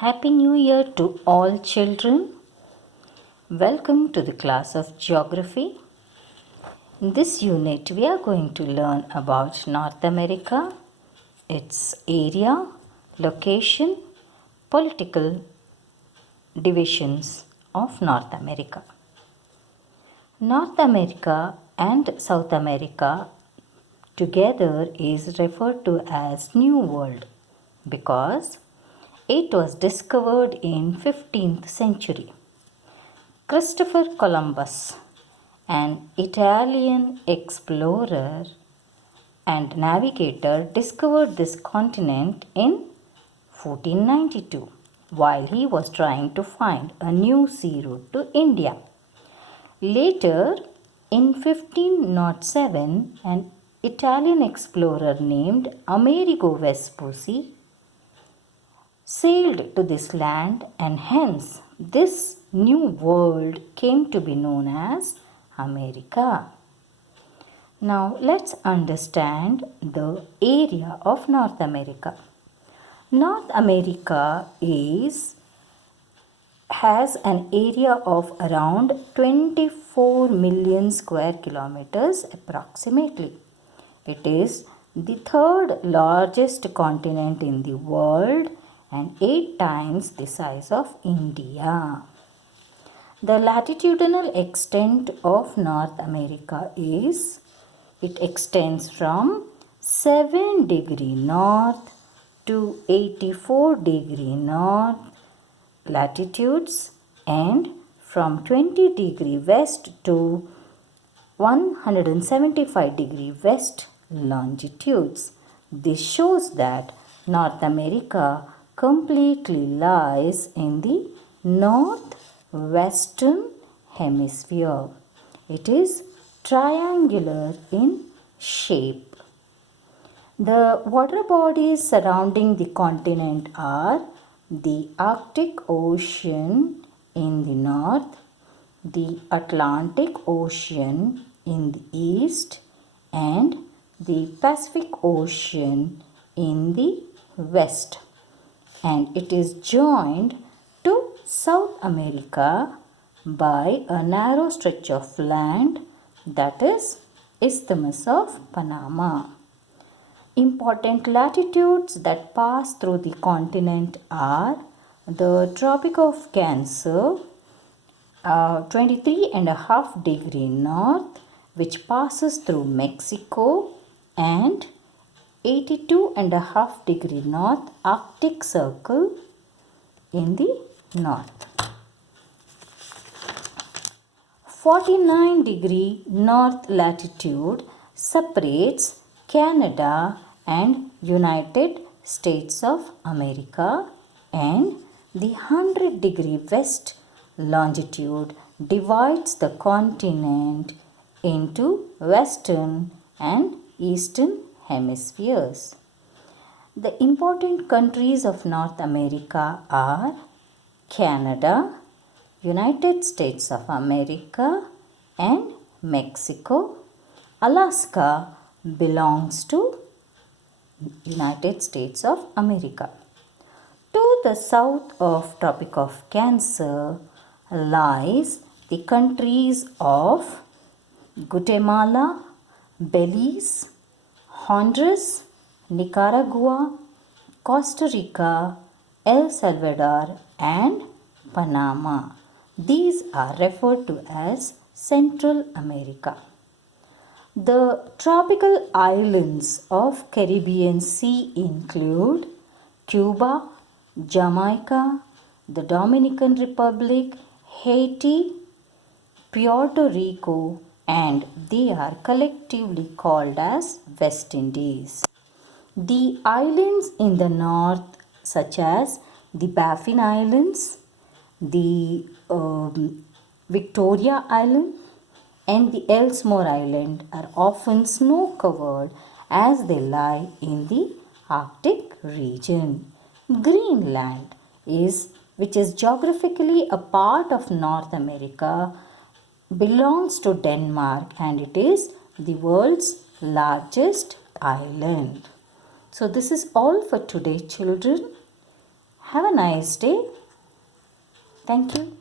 Happy New Year to all children. Welcome to the class of Geography. In this unit, we are going to learn about North America, its area, location, political divisions of North America. North America and South America together is referred to as New World because it was discovered in 15th century. Christopher Columbus, an Italian explorer and navigator, discovered this continent in 1492 while he was trying to find a new sea route to India. Later, in 1507, an Italian explorer named Amerigo Vespucci sailed to this land, and hence this new world came to be known as America. Now let's understand the area of North America. North America has an area of around 24 million square kilometers approximately. It is the third largest continent in the world and 8 times the size of India. The latitudinal extent of North America it extends from 7 degree north to 84 degree north latitudes and from 20 degree west to 175 degree west longitudes. This shows that North America completely lies in the northwestern hemisphere. It is triangular in shape. The water bodies surrounding the continent are the Arctic Ocean in the north, the Atlantic Ocean in the east, and the Pacific Ocean in the west. And it is joined to South America by a narrow stretch of land, that is Isthmus of Panama. Important latitudes that pass through the continent are the Tropic of Cancer, 23.5 degree north, which passes through Mexico, and 82.5 degree north Arctic Circle in the north. 49 degree north latitude separates Canada and United States of America, and the 100 degree west longitude divides the continent into western and eastern hemispheres. The important countries of North America are Canada, United States of America, and Mexico. Alaska belongs to United States of America. To the south of Tropic of Cancer lies the countries of Guatemala, Belize, Honduras, Nicaragua, Costa Rica, El Salvador, and Panama. These are referred to as Central America. The tropical islands of Caribbean Sea include Cuba, Jamaica, the Dominican Republic, Haiti, Puerto Rico, and they are collectively called as West Indies. The islands in the north, such as the Baffin Islands, the Victoria Island, and the Ellesmere Island, are often snow covered as they lie in the Arctic region. Greenland which is geographically a part of North America, belongs to Denmark, and it is the world's largest island. So this is all for today, children. Have a nice day. Thank you.